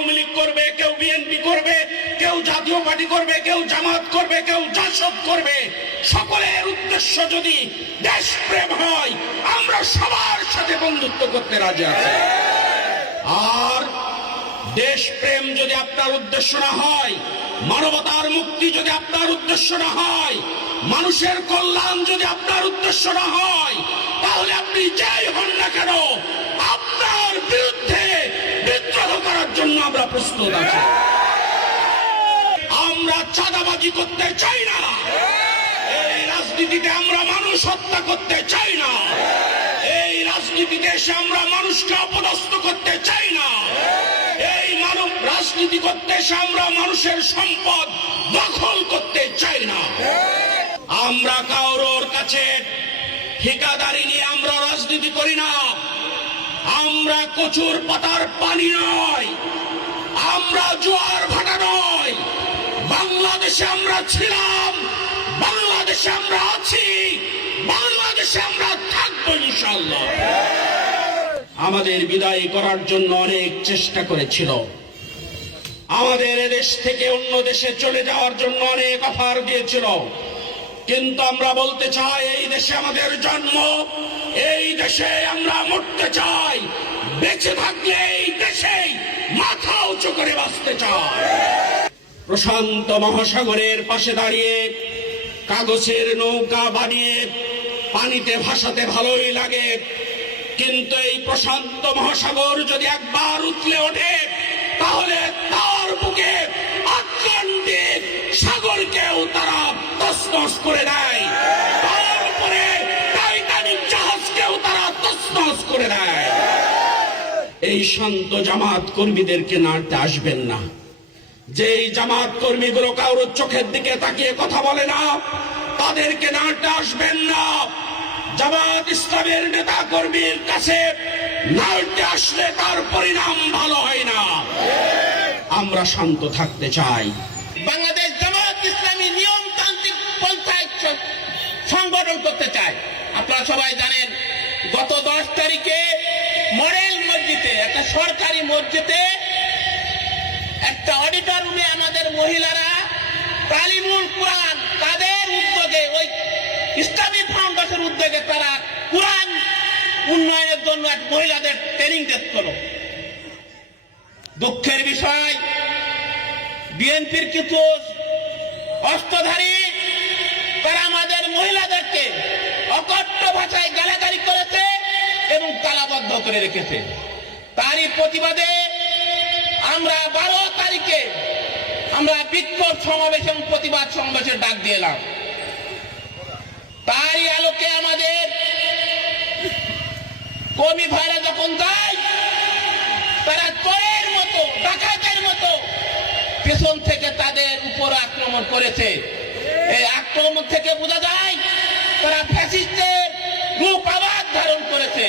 আওয়ামী লীগ করবে, কেউ বিএনপি করবে, কেউ জাতীয় পার্টি করবে, কেউ জামাত করবে, কেউ জাসদ করবে। সকলের উদ্দেশ্য যদি দেশপ্রেম হয়, আমরা সবার সাথে বন্ধুত্ব করতে রাজি আছি। আর দেশপ্রেম যদি আপনার উদ্দেশ্য না হয়, মানবতার মুক্তি যদি আপনার উদ্দেশ্য না হয়, মানুষের কল্যাণ যদি আপনার উদ্দেশ্য না হয়, তাহলে আপনি যাই হন না কেন, আপনার বিরুদ্ধে বিদ্রোহ করার জন্য আমরা প্রস্তুত আছি। আমরা চাঁদাবাজি করতে চাই না, এই রাজনীতিতে আমরা মানুষ হত্যা করতে চাই না, এই রাজনীতিতে এসে আমরা মানুষকে অপদস্থ করতে চাই না, এই মানব রাজনীতি করতে এসে আমরা মানুষের সম্পদ দখল করতে চাই না। আমরা কারোর কাছে ঠিকাদারি নিয়ে আমরা রাজনীতি করি না। আমরা কচুর পাতার পানি নয়, আমরা জোয়ার ভাটা নয়। বাংলাদেশে আমরা ছিলাম, বাংলাদেশে আমরা আছি, বাংলাদেশে আমরা থাকবো ইনশাআল্লাহ। আমাদের বিদায় করার জন্য অনেক চেষ্টা করেছিল, আমাদের দেশ থেকে অন্য দেশে চলে যাওয়ার জন্য অনেক অফার দিয়েছিল, কিন্তু আমরা বলতে চাই এই দেশে আমাদের জন্ম, এই দেশে আমরা মরতে চাই, বেঁচে থাকলে এই দেশেই মাথা উঁচু করে বাঁচতে চাই। প্রশান্ত মহাসাগরের পাশে দাঁড়িয়ে কাগজের নৌকা বানিয়ে পানিতে ভাসাতে ভালোই লাগে, কিন্তু এই প্রশান্ত মহাসাগর যদি একবার উথলে ওঠে, তাহলে তার বুকে আটলান্টিক সাগরকেও তারা তছনছ করে দেয়, তার উপরে টাইটানিক জাহাজকেও তারা তছনছ করে দেয়। এই শান্ত জামাত কর্মীদেরকে নাড়তে আসবেন না। যেই জামাত কর্মীগুলো কারোর চোখের দিকে তাকিয়ে কথা বলে না, তাদেরকে নাড়তে আসবেন না। জামাত ইসলামের নেতা কর্মীর কাছে নাড়তে আসলে তার পরিণাম ভালো হয় না। আমরা শান্ত থাকতে চাই। বাংলাদেশ জামাত ইসলামী নিয়মতান্ত্রিক পঞ্চায়েত সংগঠন করতে চায়। আপনারা সবাই জানেন, গত 10 তারিখে মডেল মসজিদে, একটা সরকারি মসজিদে, একটা অডিটর রুমে আমাদের মহিলারা তালিমুল কোরআন তাদের উদ্যোগে, ওই ইসলামী ফাউন্ডেশনের উদ্যোগে তারা কোরআন উন্নয়নের জন্য এক মহিলাদের ট্রেনিং দিচ্ছিল। দুঃখের বিষয়, বিএনপির কিছু অস্ত্রধারী তারা আমাদের মহিলাদেরকে অকট্য ভাষায় গালাগালি করেছে এবং তালাবদ্ধ করে রেখেছে। তারই প্রতিবাদে আমরা 12 তারিখে আমরা বিক্ষোভ সমাবেশ এবং প্রতিবাদ সমাবেশের ডাক দিলাম। তারই আলোকে আমাদের কর্মী ভাইরা যখন যায়, তারা চোরের মতো, ডাকাতের মতো পেছন থেকে তাদের উপর আক্রমণ করেছে। এই আক্রমণ থেকে বোঝা যায় তারা ফ্যাসিস্টের রূপ আবার ধারণ করেছে।